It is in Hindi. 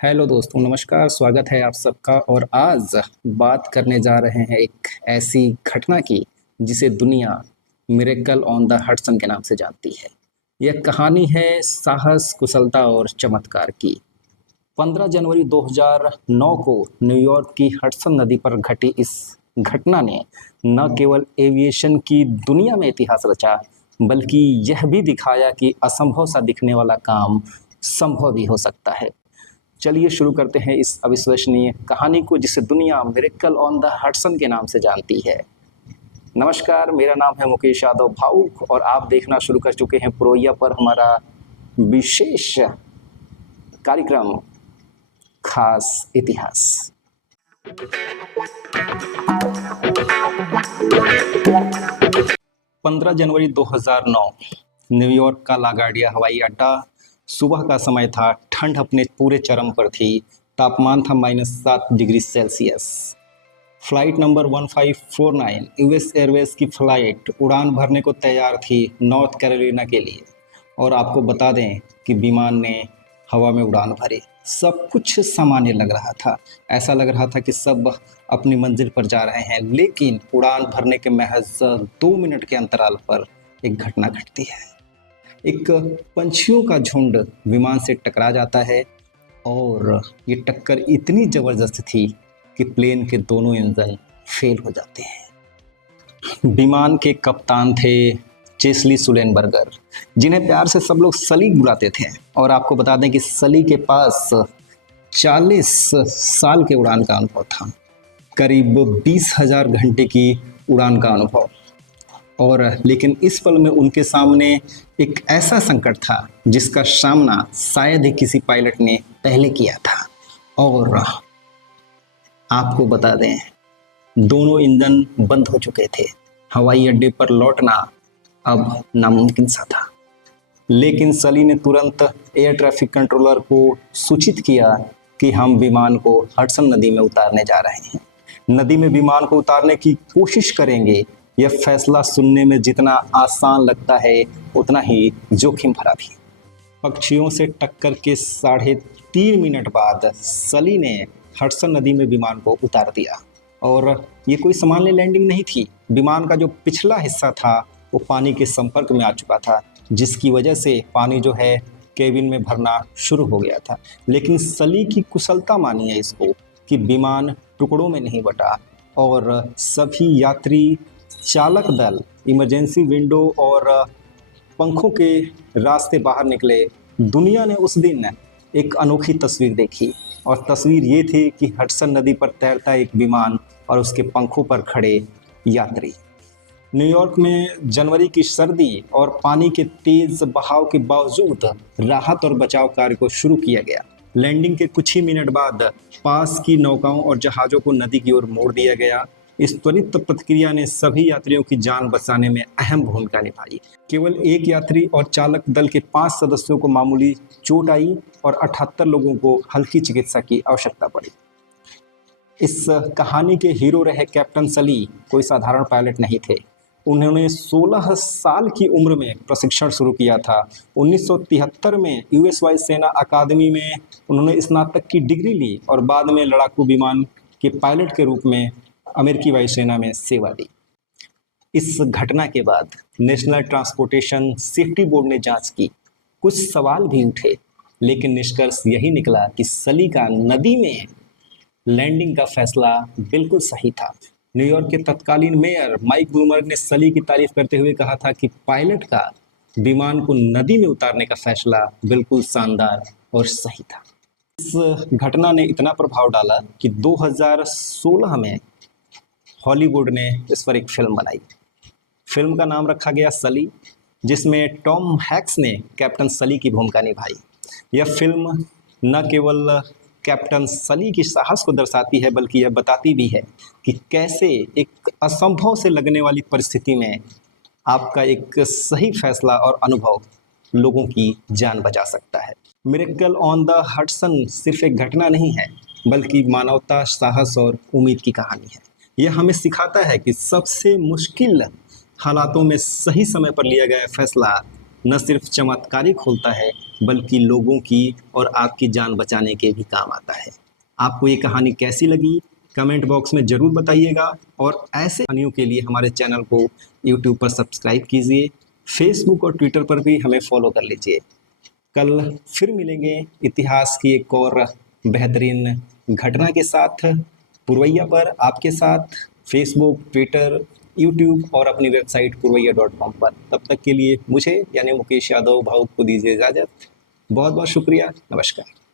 हेलो दोस्तों, नमस्कार। स्वागत है आप सबका। और आज बात करने जा रहे हैं एक ऐसी घटना की जिसे दुनिया मिरेकल ऑन द हडसन के नाम से जानती है। यह कहानी है साहस, कुशलता और चमत्कार की। 15 जनवरी 2009 को न्यूयॉर्क की हडसन नदी पर घटी इस घटना ने न केवल एविएशन की दुनिया में इतिहास रचा, बल्कि यह भी दिखाया कि असंभव सा दिखने वाला काम संभव भी हो सकता है। चलिए शुरू करते हैं इस अविश्वसनीय कहानी को जिसे दुनिया मिरेकल ऑन द हडसन के नाम से जानती है। नमस्कार, मेरा नाम है मुकेश यादव भावुक और आप देखना शुरू कर चुके हैं प्रोया पर हमारा विशेष कार्यक्रम खास इतिहास। 15 जनवरी 2009 न्यूयॉर्क का लागार्डिया हवाई अड्डा। सुबह का समय था, ठंड अपने पूरे चरम पर थी। तापमान था -7 degree Celsius. Flight number 1549 US Airways की फ्लाइट उड़ान भरने को तैयार थी नॉर्थ कैरोलिना के लिए। और आपको बता दें कि विमान ने हवा में उड़ान भरी। सब कुछ सामान्य लग रहा था। ऐसा लग रहा था कि सब अपनी मंजिल पर जा रहे हैं, लेकिन उड़ान भरने के महज 2 मिनट के अंतराल पर एक घटना घटती है। एक पंछियों का झुंड विमान से टकरा जाता है और ये टक्कर इतनी ज़बरदस्त थी कि प्लेन के दोनों इंजन फेल हो जाते हैं। विमान के कप्तान थे चेस्ली सुलेनबर्गर, जिन्हें प्यार से सब लोग सली बुलाते थे। और आपको बता दें कि सली के पास 40 साल के उड़ान का अनुभव था, करीब 20,000 घंटे की उड़ान का अनुभव। और लेकिन इस पल में उनके सामने एक ऐसा संकट था जिसका सामना शायद ही किसी पायलट ने पहले किया था। और आपको बता दें, दोनों इंजन बंद हो चुके थे। हवाई अड्डे पर लौटना अब नामुमकिन सा था। लेकिन सली ने तुरंत एयर ट्रैफिक कंट्रोलर को सूचित किया कि हम विमान को हडसन नदी में उतारने जा रहे हैं। नदी में विमान को उतारने की कोशिश करेंगे। यह फैसला सुनने में जितना आसान लगता है उतना ही जोखिम भरा भी। पक्षियों से टक्कर के 3.5 मिनट बाद सली ने हडसन नदी में विमान को उतार दिया। और ये कोई सामान्य लैंडिंग नहीं थी। विमान का जो पिछला हिस्सा था वो पानी के संपर्क में आ चुका था, जिसकी वजह से पानी जो है केबिन में भरना शुरू हो गया था। लेकिन सली की कुशलता मानिए इसको कि विमान टुकड़ों में नहीं बटा और सभी यात्री, चालक दल इमरजेंसी विंडो और पंखों के रास्ते बाहर निकले। दुनिया ने उस दिन एक अनोखी तस्वीर देखी और तस्वीर ये थी कि हडसन नदी पर तैरता एक विमान और उसके पंखों पर खड़े यात्री। न्यूयॉर्क में जनवरी की सर्दी और पानी के तेज बहाव के बावजूद राहत और बचाव कार्य को शुरू किया गया। लैंडिंग के कुछ ही मिनट बाद पास की नौकाओं और जहाज़ों को नदी की ओर मोड़ दिया गया। इस त्वरित प्रतिक्रिया ने सभी यात्रियों की जान बचाने में अहम भूमिका निभाई। केवल एक यात्री और चालक दल के 5 सदस्यों को मामूली चोट आई और 78 लोगों को हल्की चिकित्सा की आवश्यकता पड़ी। इस कहानी के हीरो रहे कैप्टन सली कोई साधारण पायलट नहीं थे। उन्होंने 16 साल की उम्र में प्रशिक्षण शुरू किया था। 1973 में यूएस वायु सेना अकादमी में उन्होंने स्नातक की डिग्री ली और बाद में लड़ाकू विमान के पायलट के रूप में अमेरिकी वायुसेना में सेवा दी। इस घटना के बाद नेशनल ट्रांसपोर्टेशन सेफ्टी बोर्ड ने जांच की। कुछ सवाल भी उठे, लेकिन निष्कर्ष यही निकला कि सली का नदी में लैंडिंग का फैसला बिल्कुल सही था। न्यूयॉर्क के तत्कालीन मेयर माइक ब्लूमबर्ग ने सली की तारीफ करते हुए कहा था कि पायलट का विमान को नदी में उतारने का फैसला बिल्कुल शानदार और सही था। इस घटना ने इतना प्रभाव डाला कि 2016 में हॉलीवुड ने इस पर एक फिल्म बनाई। फिल्म का नाम रखा गया सली, जिसमें टॉम हैक्स ने कैप्टन सली की भूमिका निभाई। यह फिल्म न केवल कैप्टन सली की साहस को दर्शाती है, बल्कि यह बताती भी है कि कैसे एक असंभव से लगने वाली परिस्थिति में आपका एक सही फैसला और अनुभव लोगों की जान बचा सकता है। मिरेकल ऑन द हडसन सिर्फ एक घटना नहीं है, बल्कि मानवता, साहस और उम्मीद की कहानी है। यह हमें सिखाता है कि सबसे मुश्किल हालातों में सही समय पर लिया गया फैसला न सिर्फ चमत्कारिक होता है बल्कि लोगों की और आपकी जान बचाने के भी काम आता है। आपको ये कहानी कैसी लगी कमेंट बॉक्स में ज़रूर बताइएगा और ऐसे कहानियों के लिए हमारे चैनल को यूट्यूब पर सब्सक्राइब कीजिए, फेसबुक और ट्विटर पर भी हमें फॉलो कर लीजिए। कल फिर मिलेंगे इतिहास की एक और बेहतरीन घटना के साथ पुरवैया पर, आपके साथ फेसबुक, ट्विटर, यूट्यूब और अपनी वेबसाइट purvaiya.com पर। तब तक के लिए मुझे यानी मुकेश यादव भावुक को दीजिए इजाज़त। बहुत बहुत शुक्रिया। नमस्कार।